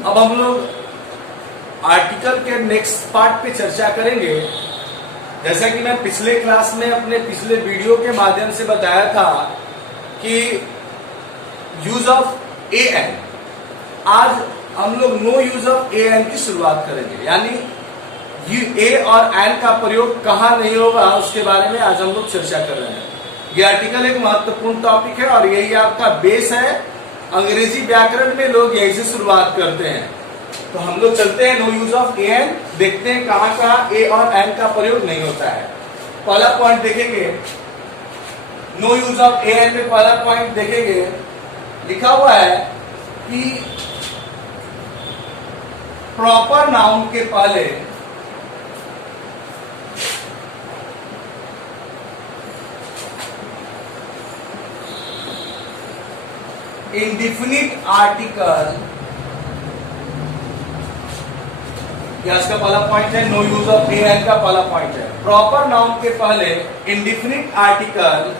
अब हम लोग आर्टिकल के नेक्स्ट पार्ट पे चर्चा करेंगे। जैसा कि मैं पिछले क्लास में अपने पिछले वीडियो के माध्यम से बताया था कि यूज ऑफ ए एन, आज हम लोग no use of a an की शुरुआत करेंगे, यानी ए और एन का प्रयोग कहाँ नहीं होगा उसके बारे में आज हम लोग चर्चा कर रहे हैं। ये आर्टिकल एक महत्वपूर्ण टॉपिक है और यही आपका बेस है। अंग्रेजी व्याकरण में लोग यही से शुरुआत करते हैं। तो हम लोग चलते हैं no use of a an, देखते हैं कहाँ कहाँ ए और एन का प्रयोग नहीं होता है। पहला पॉइंट देखेंगे, no use of a an में पहला पॉइंट देखेंगे, लिखा हुआ है कि प्रॉपर नाउन के पहले इंडिफिनिट आर्टिकल, या इसका पहला पॉइंट है no use of a an का पहला पॉइंट है। प्रॉपर नाउन के पहले indefinite article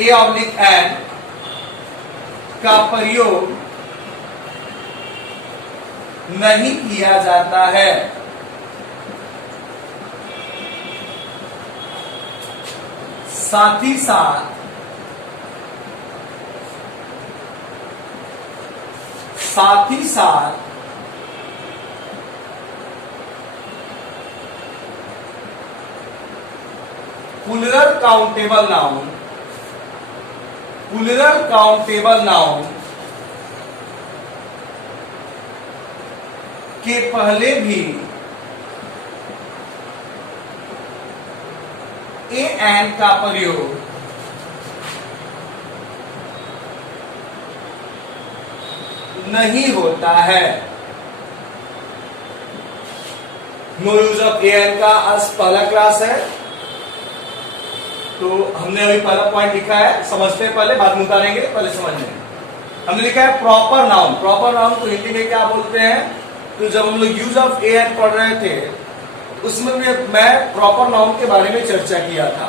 a oblique an का प्रयोग नहीं किया जाता है। साथ ही साथ प्लूरल काउंटेबल नाउन के पहले भी ए एन का प्रयोग नहीं होता है। No use of a an का आज पहला क्लास है, तो हमने अभी पहला पॉइंट लिखा है, समझते हैं पहले, बाद में उतारेंगे, पहले समझ लें। हमने लिखा है प्रॉपर नाउन। प्रॉपर नाउन को हिंदी में क्या बोलते हैं? तो जब हम लोग यूज ऑफ ए एन पढ़ रहे थे उसमें मैं प्रॉपर नाउन के बारे में चर्चा किया था।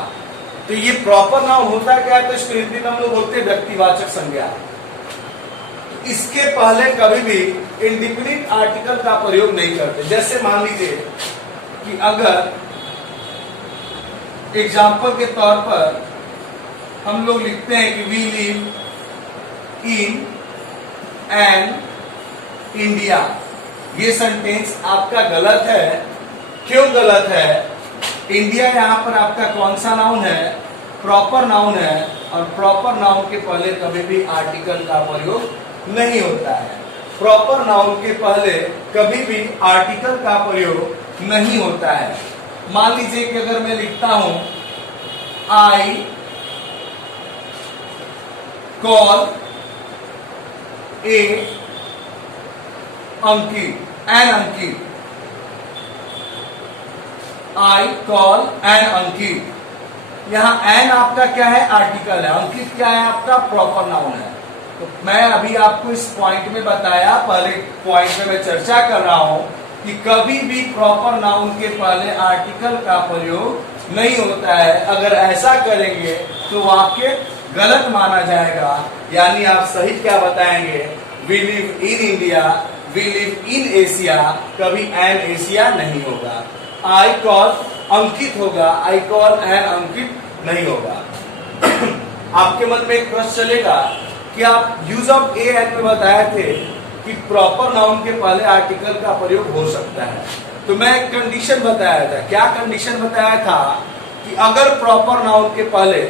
तो ये प्रॉपर नाउन होता क्या है? तो इसको हिंदी में हम लोग बोलते हैं व्यक्तिवाचक संज्ञा। इसके पहले कभी भी इंडिफिनिट आर्टिकल का प्रयोग नहीं करते। जैसे मान लीजिए कि अगर एग्जाम्पल के तौर पर हम लोग लिखते हैं कि we live in an India, ये सेंटेंस आपका गलत है। क्यों गलत है? इंडिया यहां पर आपका कौन सा नाउन है? प्रॉपर नाउन है, और प्रॉपर नाउन के पहले कभी भी आर्टिकल का प्रयोग नहीं होता है। प्रॉपर नाउन के पहले कभी भी आर्टिकल का प्रयोग नहीं होता है। मान लीजिए कि अगर मैं लिखता हूं I call a Ankit, an Ankit, I call an Ankit, यहां एन आपका क्या है? आर्टिकल है। अंकित क्या है? आपका प्रॉपर नाउन है। तो मैं अभी आपको इस पॉइंट में बताया, पहले पॉइंट में मैं चर्चा कर रहा हूं कि कभी भी प्रॉपर नाउन के पहले आर्टिकल का प्रयोग नहीं होता है। अगर ऐसा करेंगे तो वाक्य गलत माना जाएगा। यानी आप सही क्या बताएंगे? We live in India, we live in Asia, कभी एन एशिया नहीं होगा। आई कॉल अंकित होगा, आई कॉल एन अंकित नहीं होगा। आपके मन में एक प्रश्न चलेगा कि आप यूज ऑफ ए एन में बताए थे कि प्रॉपर नाउन के पहले आर्टिकल का प्रयोग हो सकता है। तो मैं एक कंडीशन बताया था। क्या कंडीशन बताया था? कि अगर प्रॉपर नाउन के पहले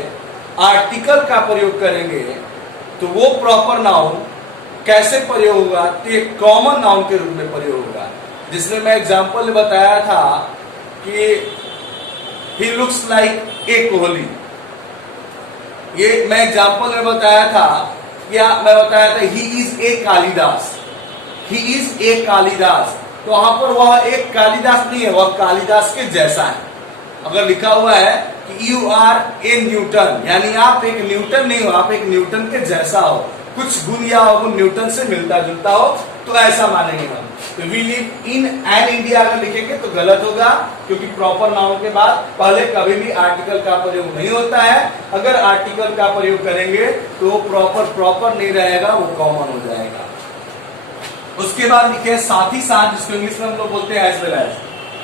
आर्टिकल का प्रयोग करेंगे तो वो प्रॉपर नाउन कैसे प्रयोग होगा? तो एक कॉमन नाउन के रूप में प्रयोग होगा। जिसमें मैं एग्जांपल बताया था कि he looks like a Kohli, ये मैं एग्जांपल में बताया था। या मैं बताया था he is a Kalidas, he is a Kalidas. तो वहां पर वह एक कालिदास नहीं है, वह कालिदास के जैसा है। अगर लिखा हुआ है कि यू आर ए न्यूटन, यानी आप एक न्यूटन नहीं हो, आप एक न्यूटन के जैसा हो, कुछ गुण या अवगुण न्यूटन से मिलता जुलता हो, तो ऐसा मानेंगे हम। तो we live in an India अगर लिखेंगे तो गलत होगा, क्योंकि प्रॉपर नाउन के बाद पहले कभी भी आर्टिकल का प्रयोग नहीं होता है। अगर आर्टिकल का प्रयोग करेंगे तो वो प्रॉपर नहीं रहेगा, वो कॉमन हो जाएगा। उसके बाद लिखे साथ ही साथ, जिसको इंग्लिश में हम लोग बोलते हैं एज वेल एज,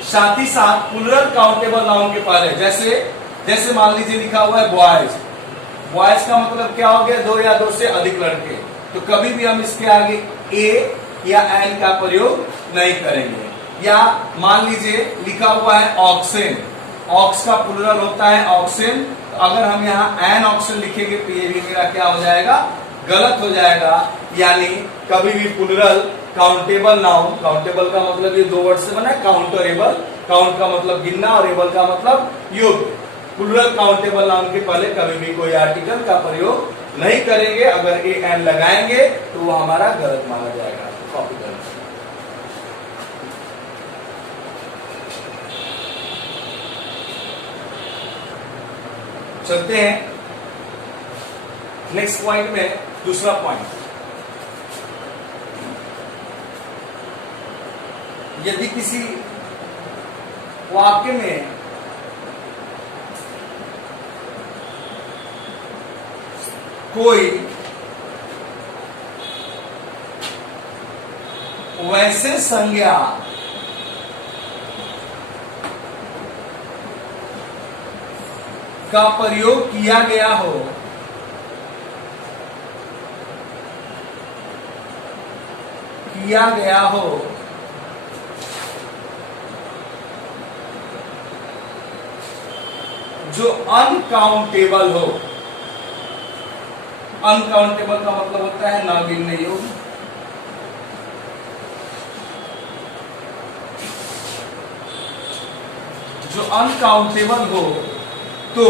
साथ ही साथ प्लूरल काउंटेबल नाउन के पहले, जैसे मान लीजिए लिखा हुआ है बॉयज, बॉयज का मतलब क्या हो गया, दो या दो से अधिक लड़के, तो कभी भी हम इसके आगे ए या एन का प्रयोग नहीं करेंगे। या मान लीजिए लिखा हुआ है ऑक्सेन, ऑक्स का प्लूरल होता है ऑक्सेन, तो अगर हम यहाँ एन ऑक्सेन लिखेंगे तो ये भी मेरा क्या हो जाएगा, गलत हो जाएगा। यानी कभी भी प्लूरल काउंटेबल नाउन, काउंटेबल का मतलब ये दो वर्ड से बना है, काउंटरेबल, काउंट का मतलब गिनना और एबल का मतलब योग्य, प्लूरल काउंटेबल नाउन के पहले कभी भी कोई आर्टिकल का प्रयोग नहीं करेंगे। अगर ए एन लगाएंगे तो वो हमारा गलत माना जाएगा। कॉपी करें। चलते हैं नेक्स्ट पॉइंट में, दूसरा पॉइंट, यदि किसी वाक्य में कोई वैसे संज्ञा का प्रयोग किया गया हो जो अनकाउंटेबल हो, अनकाउंटेबल का मतलब होता है ना गिनने योग्य, जो अनकाउंटेबल हो तो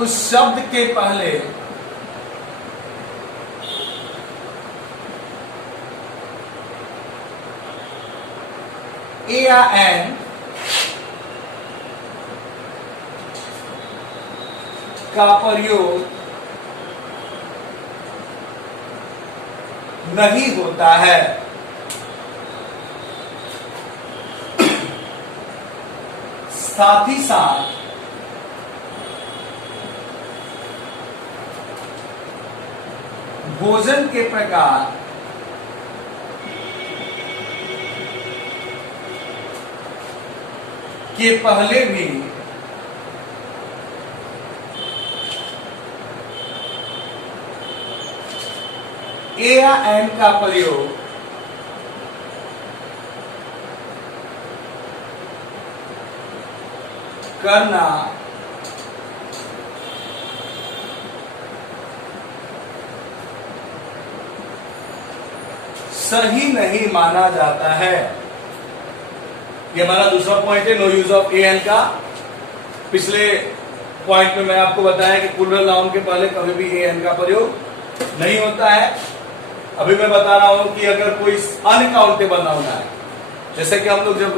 उस शब्द के पहले ए या एन का प्रयोग नहीं होता है। साथ ही साथ भोजन के प्रकार के पहले भी ए या एन का प्रयोग करना सही नहीं माना जाता है। ये हमारा दूसरा पॉइंट है, no use of a an का। पिछले पॉइंट में मैं आपको बताया कि प्लूरल नाउन के पहले कभी भी ए एन का प्रयोग नहीं होता है। अभी मैं बता रहा हूं कि अगर कोई अनकाउंटेबल नाउन है, जैसे कि हम लोग जब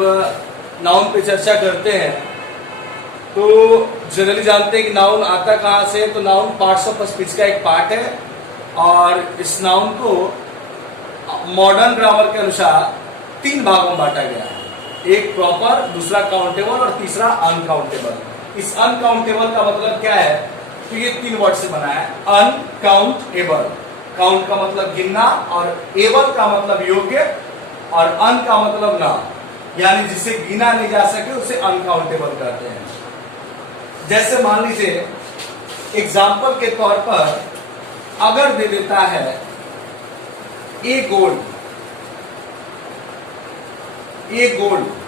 नाउन पे चर्चा करते हैं तो जनरली जानते हैं कि नाउन आता कहां से, तो नाउन पार्ट्स ऑफ स्पीच का एक पार्ट है और इस नाउन को मॉडर्न ग्रामर के अनुसार तीन भागों में बांटा गया है, एक प्रॉपर, दूसरा काउंटेबल और तीसरा अनकाउंटेबल। इस अनकाउंटेबल का मतलब क्या है, तो ये तीन वर्ड से बना है, अनकाउंटेबल, काउंट का मतलब गिनना और एबल का मतलब योग्य और अन का मतलब ना, यानी जिसे गिना नहीं जा सके उसे अनकाउंटेबल कहते हैं। जैसे मान लीजिए एग्जाम्पल के तौर पर अगर दे देता है ए गोल्ड,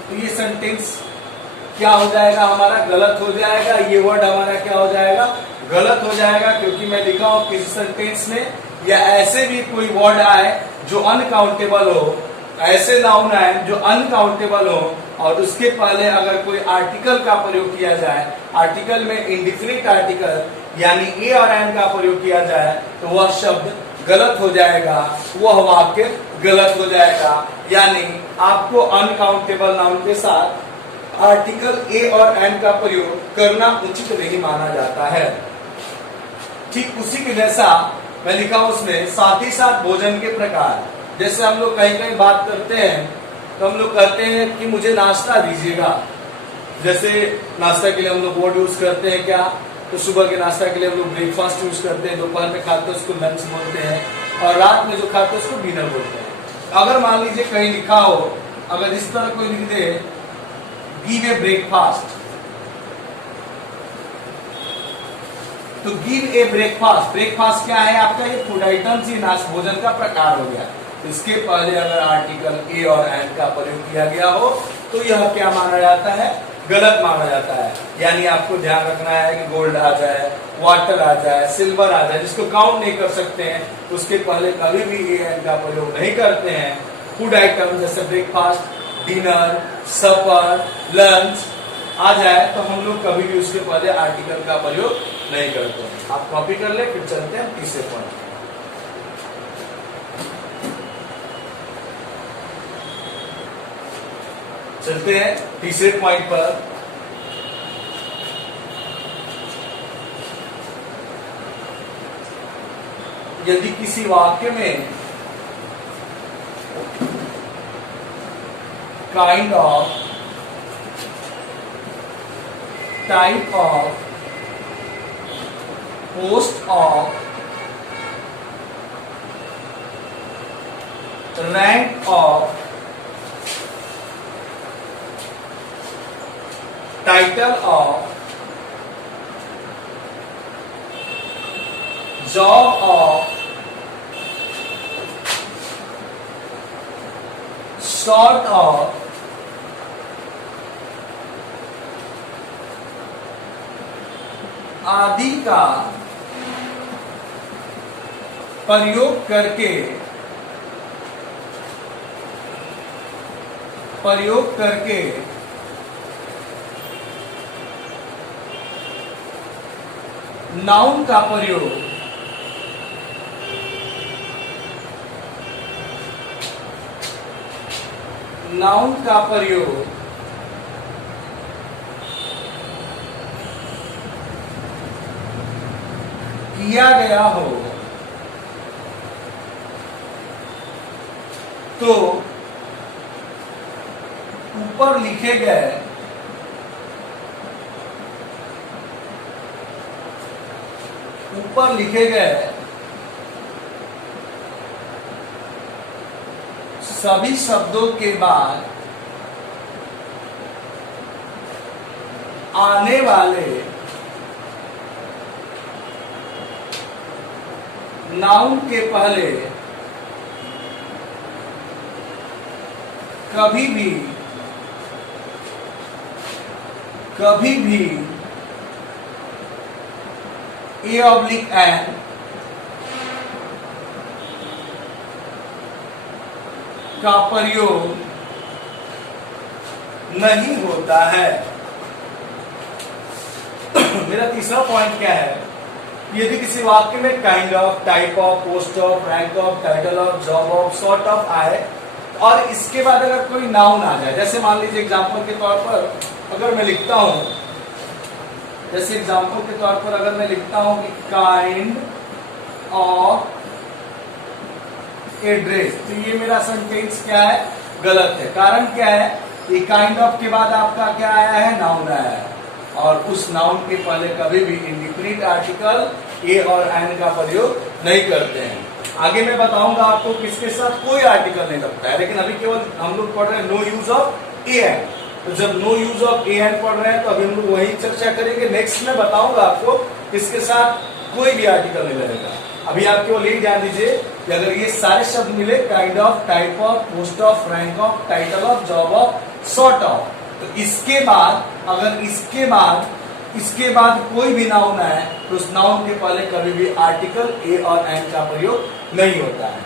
तो ये सेंटेंस क्या हो जाएगा, हमारा गलत हो जाएगा। ये वर्ड हमारा क्या हो जाएगा, गलत हो जाएगा, क्योंकि मैं लिखा हूं किसी सेंटेंस में या ऐसे भी कोई वर्ड आए जो अनकाउंटेबल हो, ऐसे नाउन आए जो अनकाउंटेबल हो और उसके पहले अगर कोई आर्टिकल का प्रयोग किया जाए, आर्टिकल में इंडिफिनिट आर्टिकल यानी ए और एन का प्रयोग किया जाए, तो वह शब्द गलत हो जाएगा, वह वाक्य गलत हो जाएगा। यानी आपको अनकाउंटेबल नाउन के साथ आर्टिकल ए और एन का प्रयोग करना उचित नहीं माना जाता है। ठीक उसी के जैसा मैं लिखा उसमें साथ ही साथ भोजन के प्रकार, जैसे हम लोग कहीं कहीं बात करते हैं तो हम लोग कहते हैं कि मुझे नाश्ता दीजिएगा। जैसे नाश्ता के लिए हम लोग वर्ड यूज करते हैं क्या, तो सुबह के नाश्ता के लिए हम लोग ब्रेकफास्ट यूज करते हैं, दोपहर में खाते हैं उसको लंच बोलते हैं और रात में जो खाते हैं उसको डिनर बोलते हैं। अगर मान लीजिए कहीं लिखा हो, अगर इस तरह कोई लिख दे गिव ए ब्रेकफास्ट, तो गिव ए ब्रेकफास्ट, ब्रेकफास्ट क्या है आपका, ये फूड आइटम्स, ये नाश्ता भोजन का प्रकार हो गया। इसके पहले अगर आर्टिकल ए और एंड का प्रयोग किया गया हो तो यह क्या माना जाता है, गलत माना जाता है। यानी आपको ध्यान रखना है कि गोल्ड आ जाए, वाटर आ जाए, सिल्वर आ जाए, जिसको काउंट नहीं कर सकते हैं, उसके पहले कभी भी ए एंड का प्रयोग नहीं करते हैं। फूड आइटम जैसे ब्रेकफास्ट, डिनर, सपर, लंच आ जाए तो हम लोग कभी भी उसके पहले आर्टिकल का प्रयोग नहीं करते हैं। आप कॉपी कर ले, फिर चलते हैं तीसरे पॉइंट। चलते हैं तीसरे पॉइंट पर। यदि किसी वाक्य में kind of, type of, post of, rank of, title of, job of, sort of, आदि का प्रयोग करके नाउन का प्रयोग किया गया हो तो ऊपर लिखे गए सभी शब्दों के बाद आने वाले नाउन के पहले कभी भी ए ऑब्लिक एन का प्रयोग नहीं होता है। मेरा तीसरा पॉइंट क्या है, यदि किसी वाक्य में kind of, type of, post of, rank of, title of, job of, sort of आए और इसके बाद अगर कोई नाउन आ जाए, जैसे मान लीजिए एग्जाम्पल के तौर पर अगर मैं लिखता हूं, जैसे एग्जाम्पल के तौर पर अगर मैं लिखता हूं कि काइंड ऑफ ए ड्रेस, तो ये मेरा सेंटेंस क्या है, गलत है। कारण क्या है, ये काइंड ऑफ के बाद आपका क्या आया है, नाउन आया है, और उस नाउन के पहले कभी भी इंडिफिनिट आर्टिकल ए और एन का प्रयोग नहीं करते हैं। आगे मैं बताऊंगा आपको किसके साथ कोई आर्टिकल नहीं लगता है, लेकिन अभी केवल हम लोग पढ़ रहे हैं no use of a an. तो जब no use of a an पढ़ रहे हैं तो अभी हम लोग वही चर्चा करेंगे। नेक्स्ट में बताऊंगा आपको किसके साथ कोई भी आर्टिकल नहीं लगेगा। अभी आप केवल यही ध्यान दीजिए कि अगर ये सारे शब्द मिले, kind of, type of, post of, rank of, title of, job of, sort of, तो इसके बाद अगर इसके बाद कोई भी नाउन आए तो उस नाउन के पहले कभी भी आर्टिकल ए और एन का प्रयोग नहीं होता है।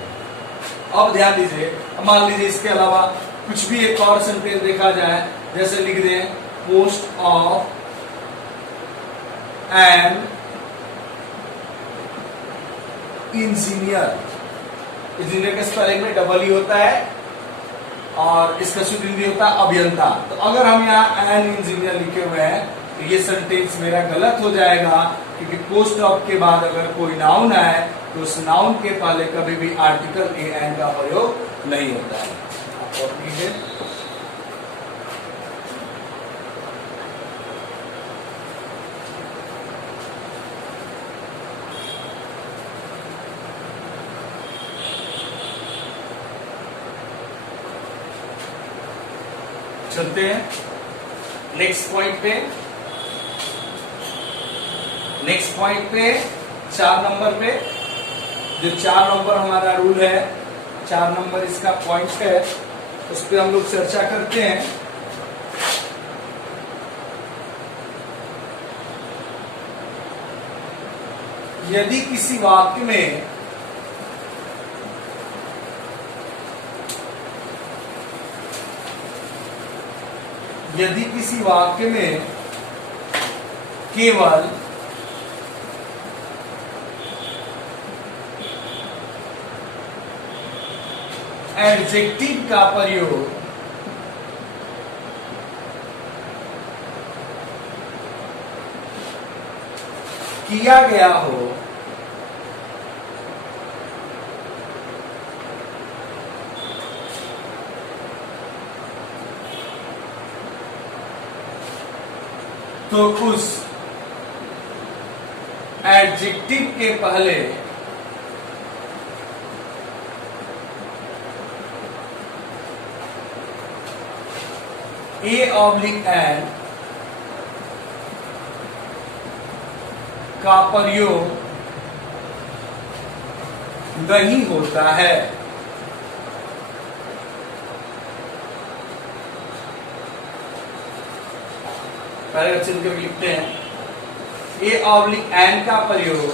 अब ध्यान दीजिए, मान लीजिए इसके अलावा कुछ भी एक और सेंटेंस देखा जाए, जैसे लिख दें post of an engineer. Engineer के स्पेलिंग में डबल ही होता है और इसका शुद्ध हिंदी होता है अभियंता। तो अगर हम यहाँ एन इंजीनियर लिखे हुए हैं तो ये सेंटेंस मेरा गलत हो जाएगा, क्योंकि पोस्ट ऑफ के बाद अगर कोई नाउन आए तो उस नाउन के पहले कभी भी आर्टिकल ए एन का प्रयोग नहीं होता है। चलते हैं नेक्स्ट पॉइंट पे। नेक्स्ट पॉइंट पे 4 नंबर पे, जो 4 नंबर हमारा रूल है, 4 नंबर इसका पॉइंट है, उस पर हम लोग चर्चा करते हैं। यदि किसी वाक्य में केवल एडजेक्टिव का प्रयोग किया गया हो तो उस एडजेक्टिव के पहले A/N का प्रयोग नहीं होता है। पहले चिन्ह के लिखते हैं, A/N का प्रयोग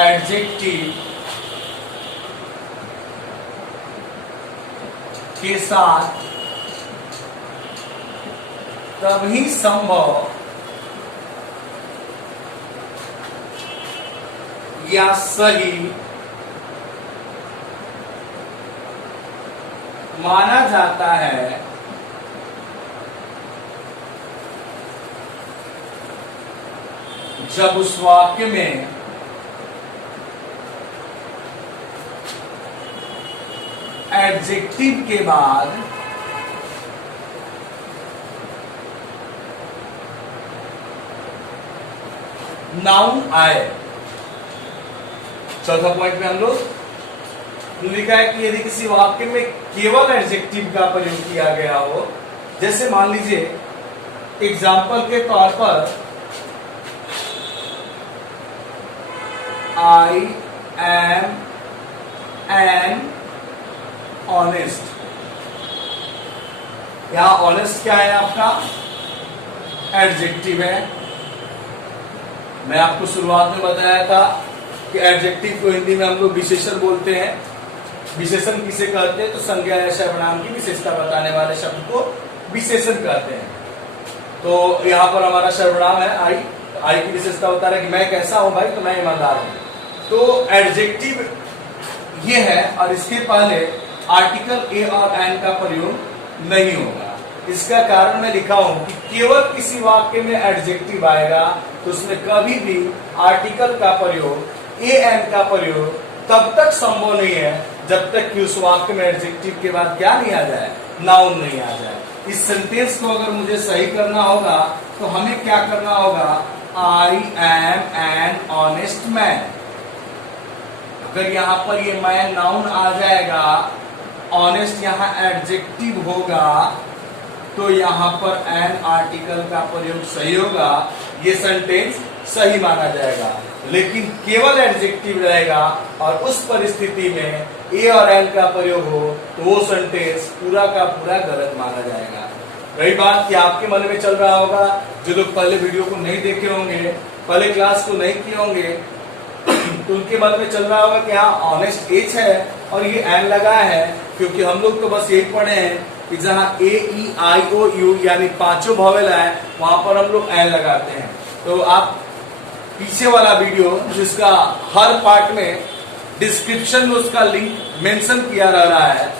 एडजेक्टिव के साथ तभी संभव या सही माना जाता है जब उस वाक्य में एडजेक्टिव के बाद नाउन आए। चौथा पॉइंट में हम लोग लिखा है कि यदि किसी वाक्य में केवल एडजेक्टिव का प्रयोग किया गया हो, जैसे मान लीजिए एग्जाम्पल के तौर पर आई एम एन ऑनेस्ट। यहां ऑनेस्ट क्या है? आपका एडजेक्टिव है। मैं आपको शुरुआत में बताया था कि एडजेक्टिव को हिंदी में हम लोग विशेषण बोलते हैं। विशेषण किसे कहते हैं? तो संज्ञा या सर्वनाम की विशेषता बताने वाले शब्द को विशेषण कहते हैं। तो यहाँ पर हमारा सर्वनाम है आई। आई की विशेषता बता रहा है कि मैं कैसा हूं भाई, तो मैं ईमानदार हूं। तो एडजेक्टिव ये है और इसके पहले आर्टिकल ए और एन का प्रयोग नहीं होगा। इसका कारण मैं लिखा हूं कि केवल किसी वाक्य में एडजेक्टिव आएगा तो उसमें कभी भी आर्टिकल का प्रयोग, ए एन का प्रयोग तब तक संभव नहीं है जब तक कि उस वाक्य में एडजेक्टिव के बाद क्या नहीं आ जाए, नाउन नहीं आ जाए। इस सेंटेंस को अगर मुझे सही करना होगा तो हमें क्या करना होगा? I am an honest man. अगर यहां पर ये मैन नाउन आ जाएगा, ऑनेस्ट यहां एडजेक्टिव होगा, तो यहां पर एन आर्टिकल का प्रयोग सही होगा, ये सेंटेंस सही माना जाएगा। लेकिन केवल एडजेक्टिव रहेगा और उस परिस्थिति में ए और एन का प्रयोग हो तो वो सेंटेंस पूरा का पूरा गलत माना जाएगा। रही बात कि आपके मन में चल रहा होगा, जो लोग पहले वीडियो को नहीं देखे होंगे, पहले क्लास को नहीं किए होंगे, तो उनके मन में चल रहा होगा कि हाँ ऑनेस्ट एच है और ये एन लगा है, क्योंकि हम लोग तो बस यही पढ़े हैं कि जहां ए ई आई ओ यू यानी पांचों वॉवेल है वहां पर हम लोग एन लगाते हैं। तो आप पीछे वाला वीडियो जिसका हर पार्ट में डिस्क्रिप्शन में उसका लिंक मेंशन किया रह रहा है,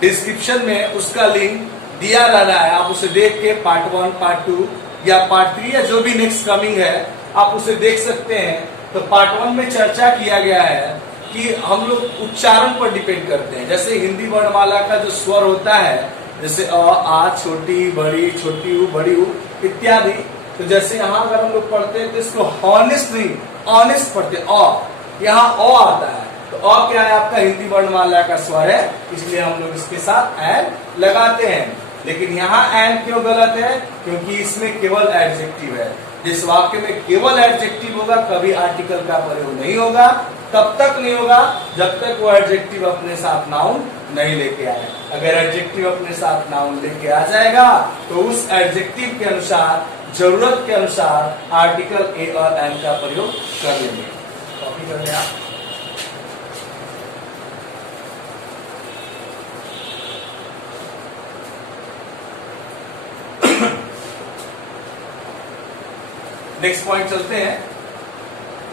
डिस्क्रिप्शन में उसका लिंक दिया रह रहा है, आप उसे देख के पार्ट 1, पार्ट 2 या पार्ट 3 या जो भी नेक्स्ट कमिंग है आप उसे देख सकते हैं। तो पार्ट 1 में चर्चा किया गया है कि हम लोग उच्चारण पर डिपेंड करते हैं। जैसे हिंदी वर्णमाला का जो स्वर होता है, जैसे अ, आ, छोटी, बड़ी, छोटी ऊ, बड़ी ऊ इत्यादि, तो जैसे यहाँ अगर हम लोग पढ़ते हैं तो इसको हॉनेस्ट नहीं, ऑनेस्ट पढ़ते, यहाँ अ आता है, तो और क्या है आपका हिंदी वर्णमाला का स्वर है, इसलिए हम लोग इसके साथ एन लगाते हैं। लेकिन यहाँ एन क्यों गलत है? क्योंकि इसमें केवल एडजेक्टिव है। जिस वाक्य में केवल एडजेक्टिव होगा कभी आर्टिकल का प्रयोग नहीं होगा। तब तक नहीं होगा जब तक वो एडजेक्टिव अपने साथ नाउन नहीं लेके आए। अगर एडजेक्टिव अपने साथ नाउन लेके आ जाएगा तो उस एडजेक्टिव के अनुसार, जरूरत के अनुसार आर्टिकल ए और एन का प्रयोग कर लेंगे। कॉपी कर लें आप। नेक्स्ट पॉइंट चलते हैं,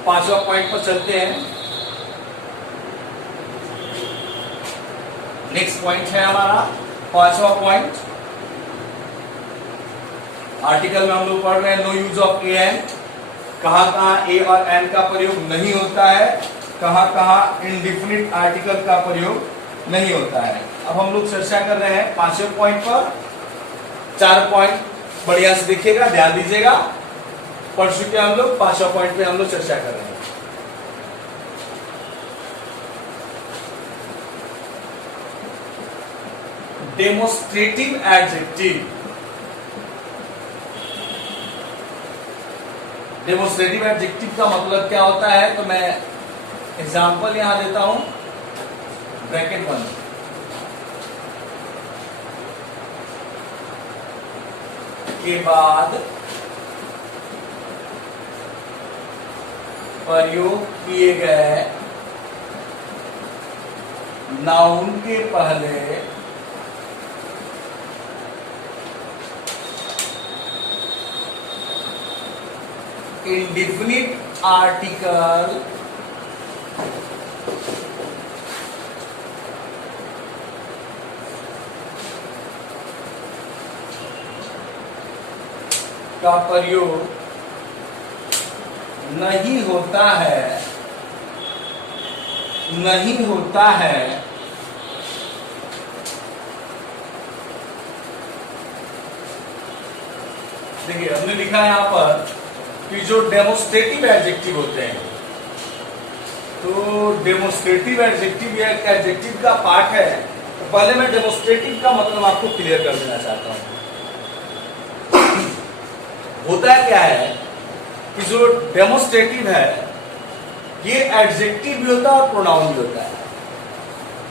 पांचवा पॉइंट पर चलते हैं। नेक्स्ट पॉइंट है हमारा पांचवा पॉइंट। आर्टिकल में हम लोग पढ़ रहे हैं no use of a an. कहां कहां ए और एन का प्रयोग नहीं होता है, कहां कहां इंडिफिनिट आर्टिकल का प्रयोग नहीं होता है। अब हम लोग चर्चा कर रहे हैं पांचवें पॉइंट पर। 4 पॉइंट बढ़िया से देखिएगा, ध्यान दीजिएगा। पढ़ चुके हम लोग, पांचवा पॉइंट पे हम लोग चर्चा कर रहे हैं। Demonstrative adjective. डेमोस्ट्रेटिव एडजेक्टिव का मतलब क्या होता है, तो मैं एग्जांपल यहां देता हूं, ब्रैकेट बंद। के बाद प्रयोग किए गए नाउन के पहले इंडिफिनिट आर्टिकल का प्रयोग नहीं होता है, नहीं होता है। देखिए हमने लिखा है यहां पर कि जो डेमोस्ट्रेटिव एडजेक्टिव होते हैं, तो डेमोस्ट्रेटिव एडजेक्टिव या एडजेक्टिव का पार्ट है। तो पहले मैं डेमोस्ट्रेटिव का मतलब आपको क्लियर कर देना चाहता हूं। होता क्या है कि जो डेमोस्ट्रेटिव है ये एडजेक्टिव भी होता है और प्रोनाउन भी होता है।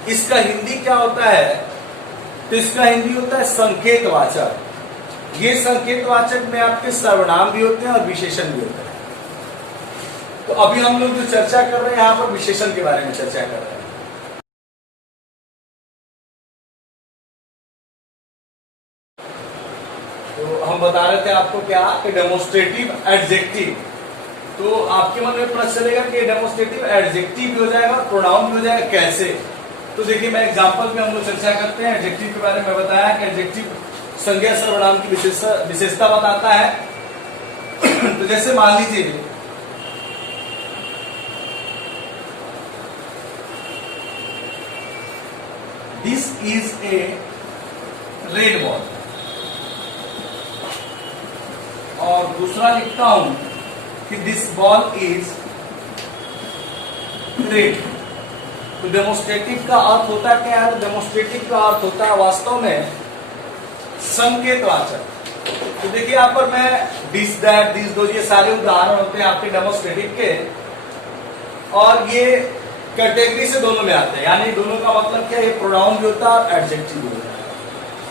इसका हिंदी क्या होता है, तो इसका हिंदी होता है संकेतवाचक। ये संकेतवाचक में आपके सर्वनाम भी होते हैं और विशेषण भी होते हैं। तो अभी हम लोग जो चर्चा कर रहे हैं यहां पर विशेषण के बारे में चर्चा कर रहे हैं। तो हम बता रहे थे आपको क्या कि डेमोस्ट्रेटिव एडजेक्टिव, तो आपके मन में प्रश्न चलेगा कि डेमोस्ट्रेटिव एडजेक्टिव भी हो जाएगा और प्रोनाउन भी हो जाएगा, कैसे? तो देखिए मैं एग्जांपल में हम लोग चर्चा करते हैं। एडजेक्टिव के बारे में बताया कि एडजेक्टिव संज्ञा सर्वनाम की विशेषता बताता है। तो जैसे मान लीजिए this is a red ball, और दूसरा लिखता हूं कि दिस बॉल इज रेड। तो डेमोस्ट्रेटिव का अर्थ होता क्या है? डेमोस्ट्रेटिव का अर्थ होता है वास्तव में संकेतवाचक। तो देखिए यहाँ पर मैं दिस, दैट, दिस, दो, ये सारे उदाहरण होते हैं आपके डेमोस्ट्रेटिव के, और ये कैटेगरी से दोनों में आते हैं। यानी दोनों का मतलब क्या है, ये प्रोनाउन भी होता है और एडजेक्टिव भी होता है।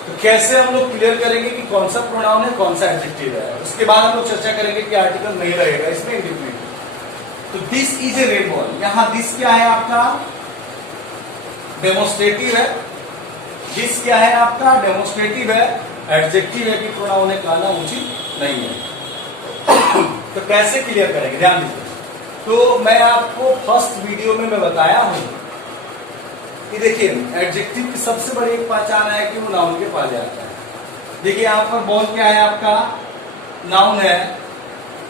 तो कैसे हम लोग क्लियर करेंगे कि कौन सा प्रोनाउन है, कौन सा एडजेक्टिव है? उसके बाद हम लोग चर्चा करेंगे कि आर्टिकल नहीं रहेगा इसमें, इंडिफिनिट। तो this is a red ball, यहां दिस क्या है आपका? डेमोस्ट्रेटिव है। दिस क्या है आपका? डेमोस्ट्रेटिव है। एडजेक्टिव है कि प्रोनाउन है, कहना उचित नहीं है। तो कैसे क्लियर करेंगे, ध्यान दीजिए। तो मैं आपको फर्स्ट वीडियो में मैं बताया हूं कि देखिए एडजेक्टिव की सबसे बड़ी एक पहचान है कि वो नाउन के पास जाता है। देखिए यहाँ पर बॉल क्या है आपका? नाउन है,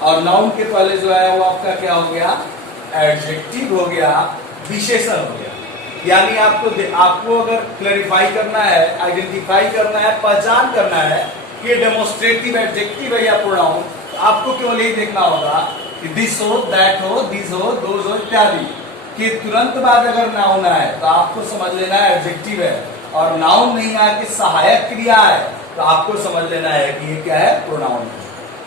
और नाउन के पहले जो है वो आपका क्या हो गया? एडजेक्टिव हो गया, विशेषण हो गया। यानी आपको अगर क्लैरिफाई करना है, आइडेंटिफाई करना है, पहचान करना है कि डेमोस्ट्रेटिव एडजेक्टिव है या प्रोनाउन, तो आपको केवल यही देखना होगा कि दिस हो, दैट हो, दिस हो, दोज हो इत्यादि, के तुरंत बाद अगर नाउन आए तो आपको समझ लेना है एडजेक्टिव है, और नाउन नहीं आए कि सहायक क्रिया है तो आपको समझ लेना है कि ये क्या है, प्रोनाउन है।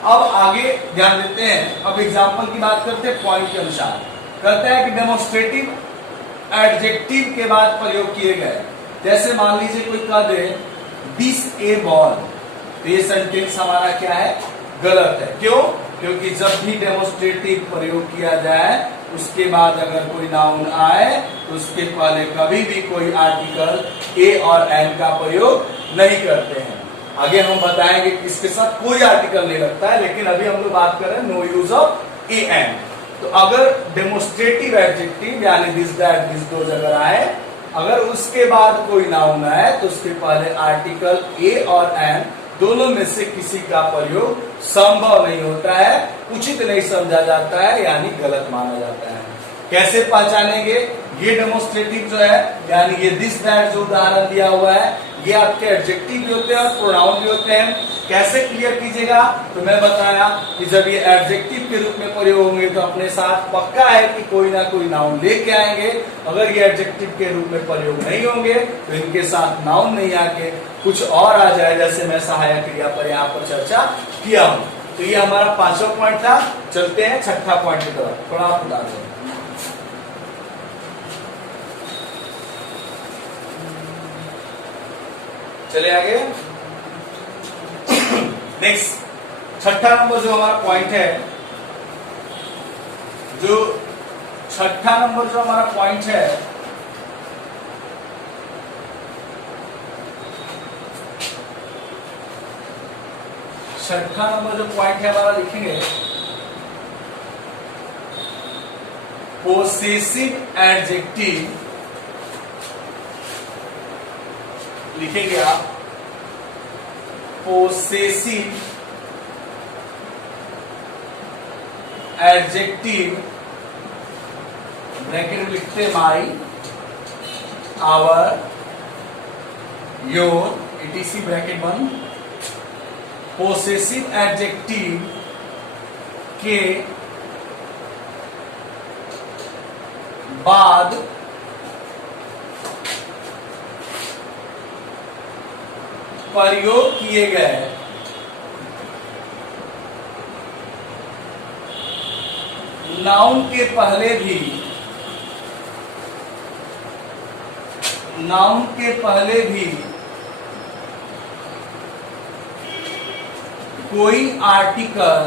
अब आगे ध्यान देते हैं, अब एग्जाम्पल की बात करते हैं पॉइंट के अनुसार। कहते हैं कि डेमोन्स्ट्रेटिव एडजेक्टिव के बाद प्रयोग किए गए, जैसे मान लीजिए कोई कह दे दिस ए बॉल, तो ये सेंटेंस हमारा क्या है, गलत है। क्यों? क्योंकि जब भी डेमोन्स्ट्रेटिव प्रयोग किया जाए उसके बाद अगर कोई नाउन आए तो उसके पहले कभी भी कोई आर्टिकल ए और एन का प्रयोग नहीं करते हैं। आगे हम बताएंगे कि इसके साथ कोई आर्टिकल नहीं लगता है, लेकिन अभी हम लोग बात कर रहे हैं no use of a an. तो अगर डेमोन्स्ट्रेटिव एडजेक्टिव यानी दिस दैट दिस दोज अगर आए, अगर उसके बाद कोई नाउन आए तो उसके पहले आर्टिकल ए और एन दोनों में से किसी का प्रयोग संभव नहीं होता है, उचित नहीं समझा जाता है, यानी गलत माना जाता है। कैसे पहचानेंगे? ये डेमोन्स्ट्रेटिव जो है यानी ये दिस दैट जो उदाहरण दिया हुआ है ये आपके एडजेक्टिव भी होते हैं और प्रोनाउन भी होते हैं। कैसे क्लियर कीजिएगा? तो मैं बताया कि जब ये एडजेक्टिव के रूप में प्रयोग होंगे तो अपने साथ पक्का है कि कोई ना कोई नाउन लेके आएंगे। अगर ये एडजेक्टिव के रूप में प्रयोग नहीं होंगे तो इनके साथ नाउन नहीं आके कुछ और आ जाए, जैसे मैं सहायक क्रिया पर यहाँ पर चर्चा किया हूं। तो ये हमारा 5वां पॉइंट था। चलते हैं 6ठा पॉइंट की तरफ, थोड़ा आप बता दें। चले आगे। नेक्स्ट 6ठा नंबर जो हमारा पॉइंट है, जो 6ठा नंबर जो हमारा पॉइंट है, छठा नंबर जो पॉइंट है हमारा लिखेंगे पोसेसिव एडजेक्टिव। लिखेंगे आप पोसेसिव एडजेक्टिव, ब्रैकेट में लिखते माई, आवर, योर, etc ब्रैकेट बंद। पोसेसिव एडजेक्टिव के बाद प्रयोग किए गए नाउन के पहले भी कोई आर्टिकल,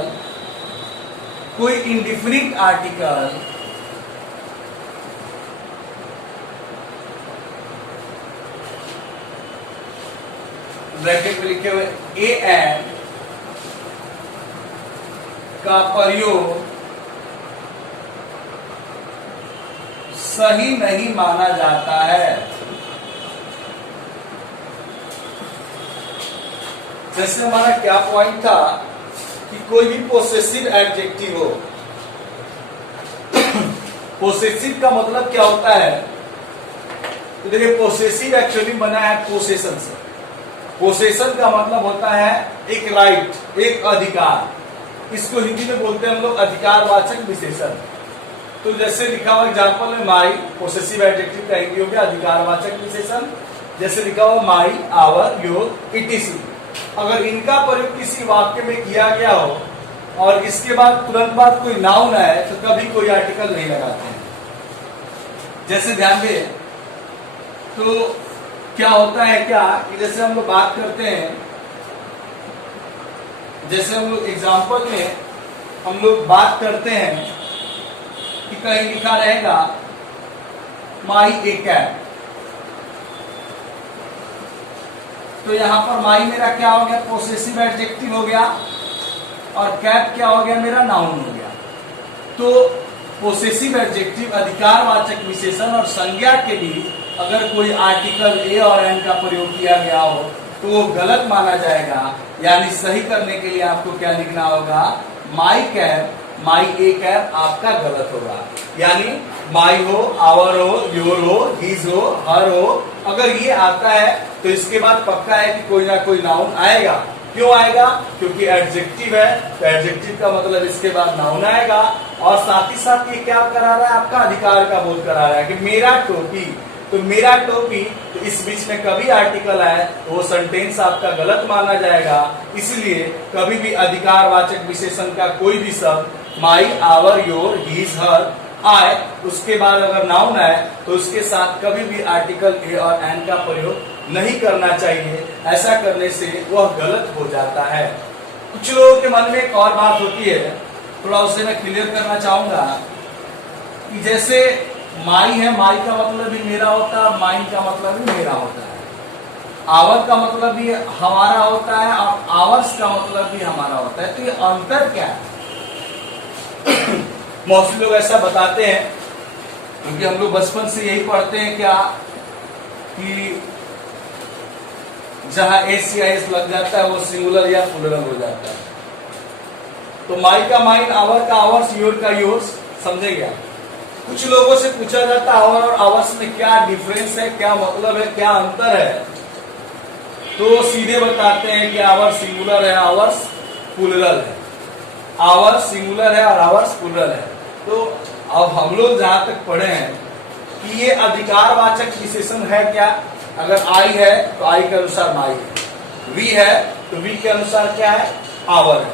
कोई इंडिफिनिट आर्टिकल ब्रैकेट में लिखे हुए ए एन का प्रयोग सही नहीं माना जाता है। जैसे हमारा क्या पॉइंट था कि कोई भी पोसेसिव एडजेक्टिव हो। पोसेसिव का मतलब क्या होता है? तो देखिए पोसेसिव एक्चुअली बना है पोसेशन से। पोसेशन का मतलब होता है एक राइट, एक अधिकार। इसको हिंदी में बोलते हैं हम लोग अधिकारवाचक विशेषण। तो जैसे लिखा हुआ एग्जाम्पल में माई, पोसेसिव एडजेक्टिव का हिंदी हो गया अधिकारवाचक विशेषण। जैसे लिखा हुआ माई, आवर, योर, etc। अगर इनका प्रयोग किसी वाक्य में किया गया हो और इसके बाद तुरंत बाद कोई नाउन आए तो कभी कोई आर्टिकल नहीं लगाते हैं। जैसे ध्यान दें तो क्या होता है क्या कि जैसे हम लोग बात करते हैं, जैसे हम लोग एग्जाम्पल में हम लोग बात करते हैं कि कहीं लिखा रहेगा माई ए कैट, तो यहां पर माई मेरा क्या हो गया? पोसेसिव एडजेक्टिव हो गया, और कैट क्या हो गया? मेरा नाउन हो गया। तो पोसेसिव एडजेक्टिव अधिकारवाचक विशेषण और संज्ञा के बीच अगर कोई आर्टिकल ए और एन का प्रयोग किया गया हो तो वो गलत माना जाएगा। यानी सही करने के लिए आपको क्या लिखना होगा? माई कैट, माई ए कैट आपका गलत होगा। यानी माई हो, आवर हो, योर हो, हिज हो, हर हो, अगर ये आता है तो इसके बाद पक्का है कि कोई ना कोई नाउन आएगा। क्यों आएगा? क्योंकि एडजेक्टिव है, तो एडजेक्टिव का मतलब इसके बाद नाउन आएगा। और साथ ही साथ ये क्या करा रहा है? आपका अधिकार का बोध करा रहा है कि मेरा टोपी, तो मेरा टोपी, तो इस बीच में कभी आर्टिकल आए तो वो सेंटेंस आपका गलत माना जाएगा। इसलिए कभी भी अधिकारवाचक विशेषण का कोई भी शब्द माई, आवर, योर, हीज, हर आए, उसके बाद अगर नाउन आए तो उसके साथ कभी भी आर्टिकल ए और एन का प्रयोग नहीं करना चाहिए। ऐसा करने से वह गलत हो जाता है। कुछ लोगों के मन में एक और बात होती है, थोड़ा उसे मैं क्लियर करना चाहूंगा कि जैसे माई है, माई का मतलब भी मेरा होता है, माइन का मतलब भी मेरा होता है, आवर का मतलब भी हमारा होता है और आवर्स का मतलब भी हमारा होता है। तो ये अंतर क्या है? मोस्टली लोग ऐसा बताते हैं, क्योंकि हम लोग बचपन से यही पढ़ते हैं क्या कि जहां एस या एस लग जाता है वो सिंगुलर या प्लूरल हो जाता है। तो माई का माइन, आवर का आवर्स, योर का योर्स, समझे क्या? कुछ लोगों से पूछा जाता है आवर और आवर्स में क्या डिफरेंस है, क्या मतलब है, क्या अंतर है, तो सीधे बताते हैं कि आवर सिंगुलर है, आवर्स प्लूरल है। आवर सिंगुलर है और आवर्स प्लूरल है। तो अब हम लोग जहां तक पढ़े हैं कि ये अधिकारवाचक विशेषण है क्या? अगर आई है तो आई के अनुसार माई है, वी है तो वी के अनुसार क्या है? आवर है,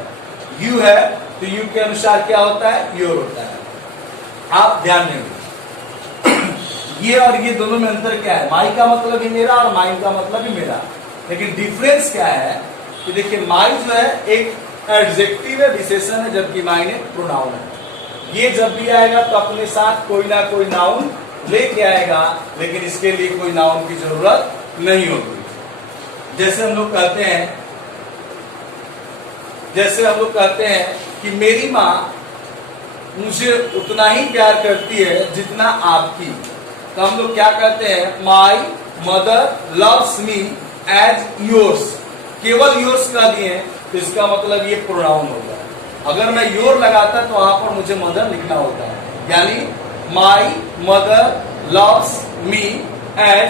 यू है तो यू के अनुसार क्या होता है? योर होता है। आप ध्यान देंगे ये और ये दोनों में अंतर क्या है? माई का मतलब ही मेरा और माइन का मतलब ही मेरा, लेकिन डिफरेंस क्या है कि देखिए माई जो है एक एडजेक्टिव है, विशेषण है, जबकि माइन एक प्रोनाउन है। ये जब भी आएगा तो अपने साथ कोई ना कोई नाउन लेके आएगा, लेकिन इसके लिए कोई नाउन की जरूरत नहीं होगी। जैसे हम लोग कहते हैं कि मेरी माँ मुझे उतना ही प्यार करती है जितना आपकी, तो हम लोग क्या कहते हैं? My mother loves me as yours. केवल योर्स कह दिए तो इसका मतलब ये प्रोनाउन होगा। अगर मैं योर लगाता तो वहां पर मुझे मदर लिखना होता है, यानी my mother loves me as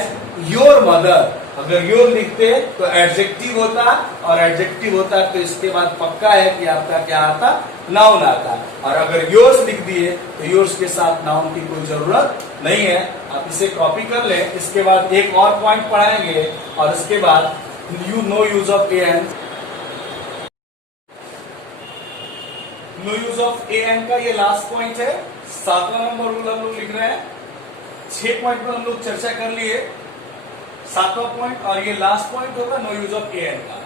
your mother. अगर योर लिखते तो एडजेक्टिव होता, और एडजेक्टिव होता तो इसके बाद पक्का है कि आपका क्या आता? नाउन आता। और अगर योर्स लिख दिए तो योर्स के साथ नाउन की कोई जरूरत नहीं है। आप इसे कॉपी कर लें। इसके बाद एक और पॉइंट पढ़ाएंगे और इसके बाद you no use of a an. No use of a an का ये लास्ट पॉइंट है। 7वां नंबर रूल हम लोग लिख रहे हैं। 6 पॉइंट पर हम लोग चर्चा कर लिए, 7वां पॉइंट और ये लास्ट पॉइंट होगा no use of a an का।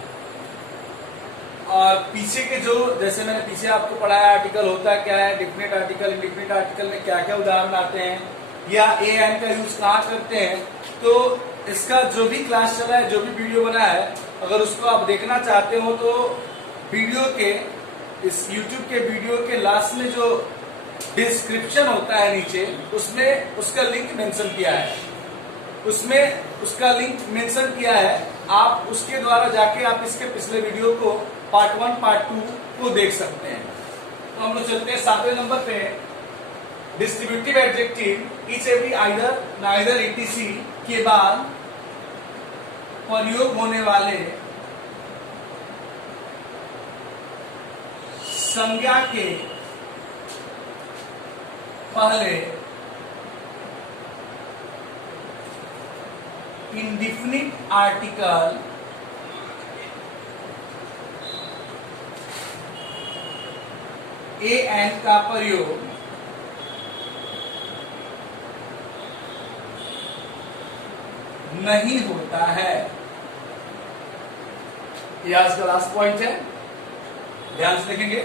और पीछे के जो, जैसे मैंने पीछे आपको पढ़ाया, आर्टिकल होता क्या है, डिफिनेट आर्टिकल, इंडिफिनेट आर्टिकल में क्या क्या उदाहरण आते हैं, या ए एन का यूज कहाँ करते हैं, तो इसका जो भी क्लास चला है, जो भी वीडियो बना है, अगर उसको आप देखना चाहते हो तो वीडियो के, इस YouTube के वीडियो के लास्ट में जो डिस्क्रिप्शन होता है नीचे, उसमें उसका लिंक मेंशन किया है, उसमें उसका लिंक मेंशन किया है। आप उसके द्वारा जाके आप इसके पिछले वीडियो को पार्ट 1 पार्ट 2 को देख सकते हैं। तो हम लोग चलते हैं 7वें नंबर पे। Distributive adjective each every either neither etc के बाद प्रयोग होने वाले संज्ञा के पहले इंडिफिनिट आर्टिकल ए एन का प्रयोग नहीं होता है। ये आज का लास्ट पॉइंट है, ध्यान से देखेंगे।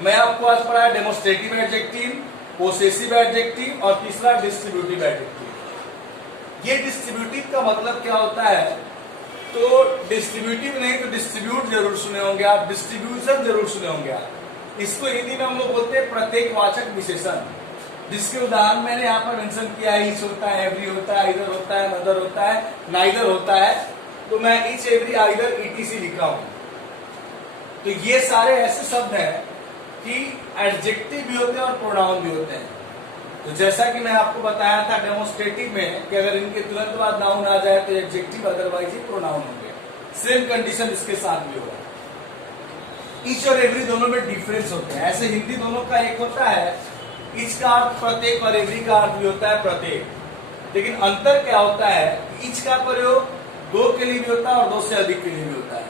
मैं आपको आज पढ़ाया डेमोस्ट्रेटिव एडजेक्टिव, पोसेसिव एडजेक्टिव और तीसरा डिस्ट्रीब्यूटिव एडजेक्टिव। ये डिस्ट्रीब्यूटिव का मतलब क्या होता है, तो डिस्ट्रीब्यूटिव नहीं तो डिस्ट्रीब्यूट जरूर सुने होंगे आप, डिस्ट्रीब्यूशन जरूर सुने होंगे आप। इसको हिंदी में हम लोग बोलते हैं प्रत्येकवाचक विशेषण, जिसके उदाहरण मैंने यहाँ पर मेंशन किया है। ईच होता है, एवरी होता है, इधर होता है, नदर होता है, नाइदर होता है। तो मैं ईच एवरी आइदर etc लिखा हूं। तो ये सारे ऐसे शब्द हैं कि एडजेक्टिव भी होते हैं और प्रोनाउन भी होते हैं। तो जैसा कि मैं आपको बताया था डेमोस्ट्रेटिव में कि अगर इनके तुरंत बाद नाउन आ जाए तो एडजेक्टिव, अदरवाइज ये प्रोनाउन होंगे। सेम कंडीशन इसके साथ भी होगा। ईच और एवरी दोनों में डिफरेंस होते हैं। ऐसे हिंदी दोनों का एक होता है, ईच का अर्थ प्रत्येक और एवरी का अर्थ भी होता है प्रत्येक। लेकिन अंतर क्या होता है, ईच का प्रयोग दो के लिए भी होता है और दो से अधिक के लिए भी होता है,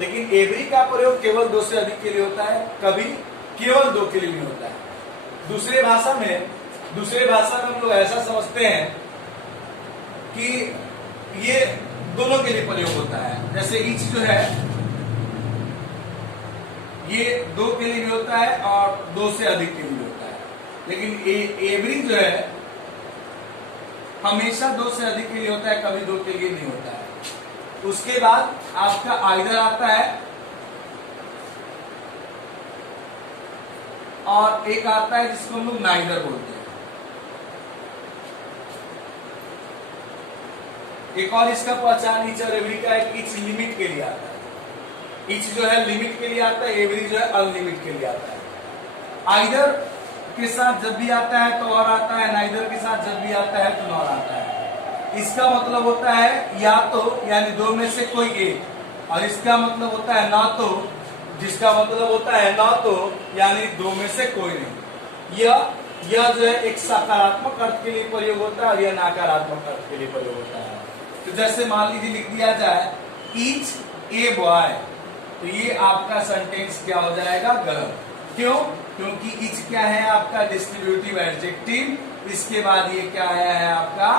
लेकिन एवरी का प्रयोग केवल दो से अधिक के लिए होता है, कभी केवल दो के लिए भी होता है। दूसरे भाषा में हम लोग ऐसा समझते हैं कि ये दोनों के लिए प्रयोग होता है। जैसे ईच जो है ये दो के लिए भी होता है और दो से अधिक के लिए भी होता है, लेकिन एवरी जो है हमेशा दो से अधिक के लिए होता है, कभी दो के लिए नहीं होता है। उसके बाद आपका आइदर आता है और एक आता है जिसको हम लोग नाइदर बोलते हैं। एक और इसका पहचान ईच और एवरी का है, ईच लिमिट के लिए आता है। ईच जो है लिमिट के लिए आता है, एवरी जो है अनलिमिट के लिए आता है। आइदर के साथ जब भी आता है तो और आता है, नाइदर के साथ जब भी आता है तो नॉर आता है। इसका मतलब होता है या तो यानी दो में से कोई एक, और इसका मतलब होता है ना तो, जिसका मतलब होता है ना तो यानी दो में से कोई नहीं। यह जो है एक सकारात्मक अर्थ के लिए प्रयोग होता है और यह नकारात्मक अर्थ के लिए प्रयोग होता है। तो जैसे मान लीजिए लिख दिया जाए ईच ए बॉय, तो ये आपका सेंटेंस क्या हो जाएगा, गलत। क्यों? क्योंकि ईच क्या है आपका डिस्ट्रीब्यूटिव एडजेक्टिव, इसके बाद ये क्या है आपका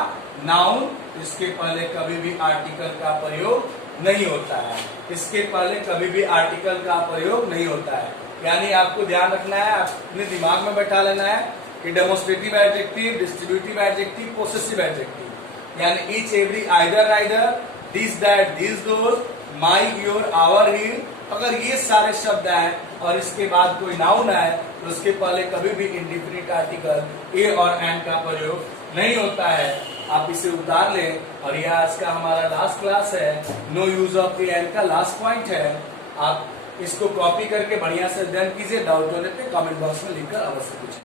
नाउन, इसके पहले कभी भी आर्टिकल का प्रयोग नहीं होता है, इसके पहले कभी भी आर्टिकल का प्रयोग नहीं होता है। यानी आपको ध्यान रखना है, अपने दिमाग में बैठा लेना है कि demonstrative adjective, distributive adjective, possessive adjective, यानी each every either neither, this that this those, my your our here, अगर ये सारे शब्द आए और इसके बाद कोई नाउन आए तो उसके पहले कभी भी इंडिफिनिट आर्टिकल ए और एन का प्रयोग नहीं होता है। आप इसे उतार लें, और यह आज का हमारा लास्ट क्लास है, no use of a an का लास्ट पॉइंट है। आप इसको कॉपी करके बढ़िया से अध्ययन कीजिए, डाउट होने पे कमेंट बॉक्स में लिखकर अवश्य पूछिए।